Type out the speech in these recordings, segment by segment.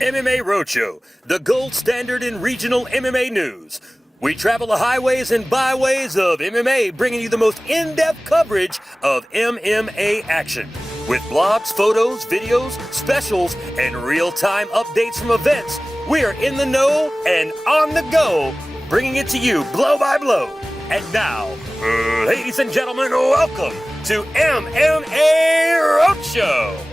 MMA Roadshow, the gold standard in regional MMA news. We travel the highways and byways of MMA, bringing you the most in-depth coverage of MMA action. With blogs, photos, videos, specials, and real-time updates from events, we are in the know and on the go, bringing it to you blow by blow. And now, ladies and gentlemen, welcome to MMA Roadshow.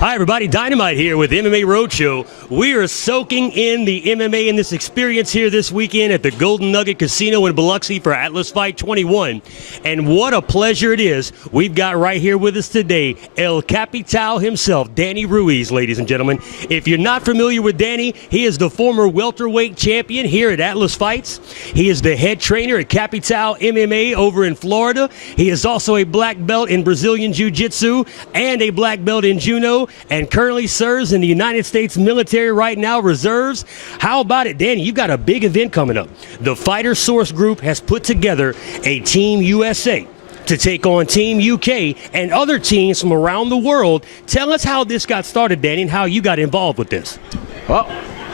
Hi everybody, Dynamite here with MMA Roadshow. We are soaking in the MMA and this experience here this weekend at the Golden Nugget Casino in Biloxi for Atlas Fight 21. And what a pleasure it is. We've got right here with us today El Capital himself, Danny Ruiz, ladies and gentlemen. If you're not familiar with Danny, he is the former welterweight champion here at Atlas Fights. He is the head trainer at Capital MMA over in Florida. He is also a black belt in Brazilian Jiu-Jitsu and a black belt in Judo, and currently serves in the United States military right now, reserves. How about it, Danny? You've got a big event coming up. The Fighter Source Group has put together a Team USA to take on Team UK and other teams from around the world. Tell us how this got started, Danny, and how you got involved with this. Well,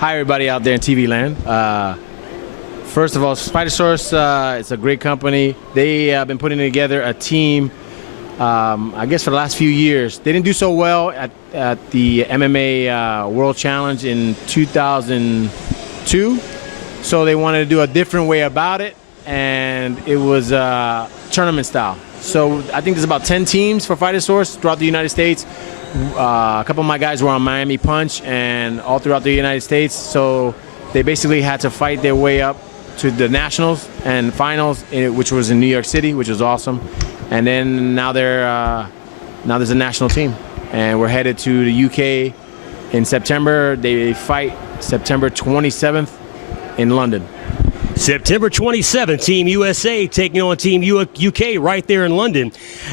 hi everybody out there in TV land. First of all, Fighter Source, it's a great company. They have been putting together a team I guess for the last few years. They didn't do so well at the MMA World Challenge in 2002, so they wanted to do a different way about it, and it was tournament style. So I think there's about 10 teams for Fighter Source throughout the United States. A couple of my guys were on Miami Punch and all throughout the United States, so they basically had to fight their way up to the nationals and finals, which was in New York City, which was awesome. And then now there's a national team, and we're headed to the UK in September. They fight September 27th in London. September 27th, Team USA taking on Team UK right there in London.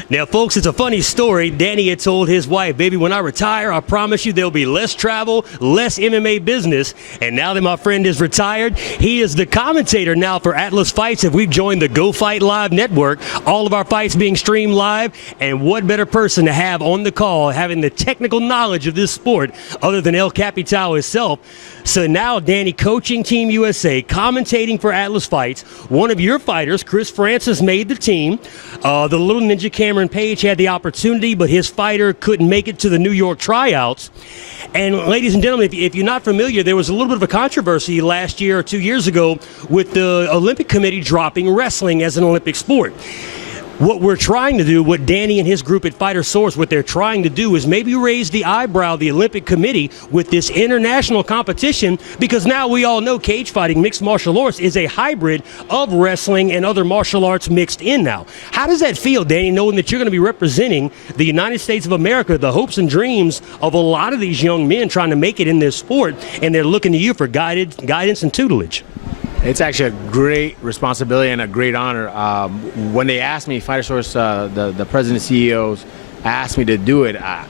Now, folks, it's a funny story. Danny had told his wife, baby, when I retire, I promise you there'll be less travel, less MMA business. And now that my friend is retired, he is the commentator now for Atlas Fights. If we've joined the Go Fight Live network, all of our fights being streamed live. And what better person to have on the call, having the technical knowledge of this sport, other than El Capital himself. So now, Danny, coaching Team USA, commentating for Atlas Fights. One of your fighters, Chris Francis, made the team. The little ninja Cameron Page had the opportunity, but his fighter couldn't make it to the New York tryouts. And ladies and gentlemen, if you're not familiar, there was a little bit of a controversy last year or 2 years ago with the Olympic Committee dropping wrestling as an Olympic sport. What we're trying to do, what Danny and his group at Fighter Source, what they're trying to do is maybe raise the eyebrow of the Olympic Committee with this international competition, because now we all know cage fighting, mixed martial arts, is a hybrid of wrestling and other martial arts mixed in now. How does that feel, Danny, knowing that you're going to be representing the United States of America, the hopes and dreams of a lot of these young men trying to make it in this sport, and they're looking to you for guidance and tutelage? It's actually a great responsibility and a great honor. When they asked me, Fighter Source, the president and CEOs asked me to do it, I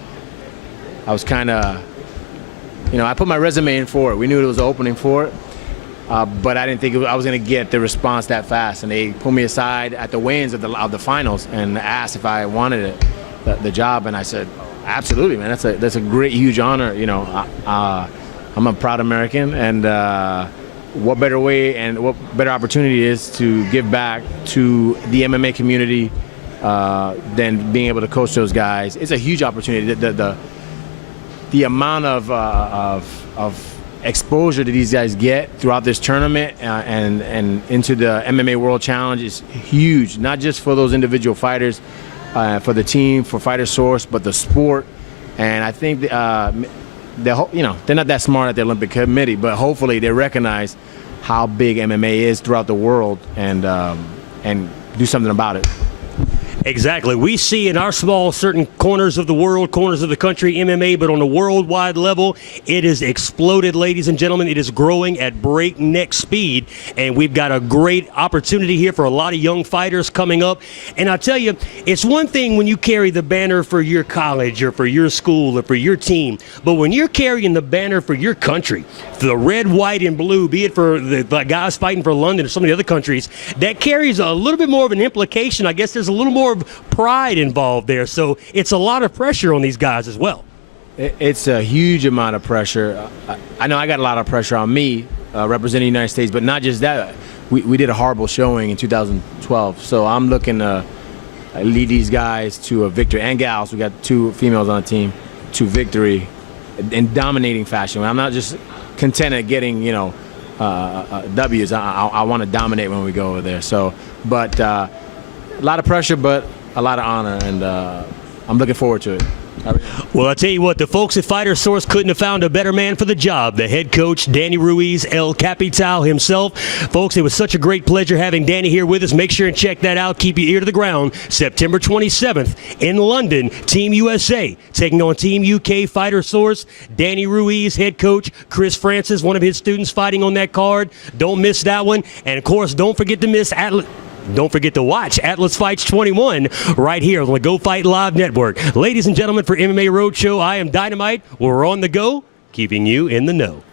was kind of, I put my resume in for it. We knew there was an opening for it, but I didn't think I was going to get the response that fast. And they pulled me aside at the weigh-ins of the finals and asked if I wanted the job, and I said, absolutely, man. That's a great, huge honor. I'm a proud American, and what better way and what better opportunity is to give back to the MMA community than being able to coach those guys. It's a huge opportunity. The amount of exposure that these guys get throughout this tournament and into the MMA World Challenge is huge, not just for those individual fighters, for the team, for Fighter Source, but the sport. And I think they're not that smart at the Olympic Committee, but hopefully they recognize how big MMA is throughout the world and do something about it. Exactly. We see in our small certain corners of the world, corners of the country, MMA, but on a worldwide level, it has exploded, ladies and gentlemen. It is growing at breakneck speed, and we've got a great opportunity here for a lot of young fighters coming up. And I tell you, it's one thing when you carry the banner for your college or for your school or for your team, but when you're carrying the banner for your country, the red, white, and blue, be it for the guys fighting for London or some of the other countries, that carries a little bit more of an implication. I guess there's a little more of pride involved there. So it's a lot of pressure on these guys as well. It's a huge amount of pressure. I know I got a lot of pressure on me representing the United States, but not just that. We did a horrible showing in 2012. So I'm looking to lead these guys to a victory, and gals. We got 2 females on the team, to victory in dominating fashion. I'm not just content at getting, W's. I want to dominate when we go over there. So, but a lot of pressure, but a lot of honor, and I'm looking forward to it. Well, I tell you what, the folks at Fighter Source couldn't have found a better man for the job. The head coach, Danny Ruiz, El Capital himself. Folks, it was such a great pleasure having Danny here with us. Make sure and check that out. Keep your ear to the ground. September 27th in London, Team USA taking on Team UK Fighter Source. Danny Ruiz, head coach. Chris Francis, one of his students fighting on that card. Don't miss that one. And, of course, don't forget to watch Atlas Fights 21 right here on the Go Fight Live Network. Ladies and gentlemen, for MMA Roadshow, I am Dynamite. We're on the go, keeping you in the know.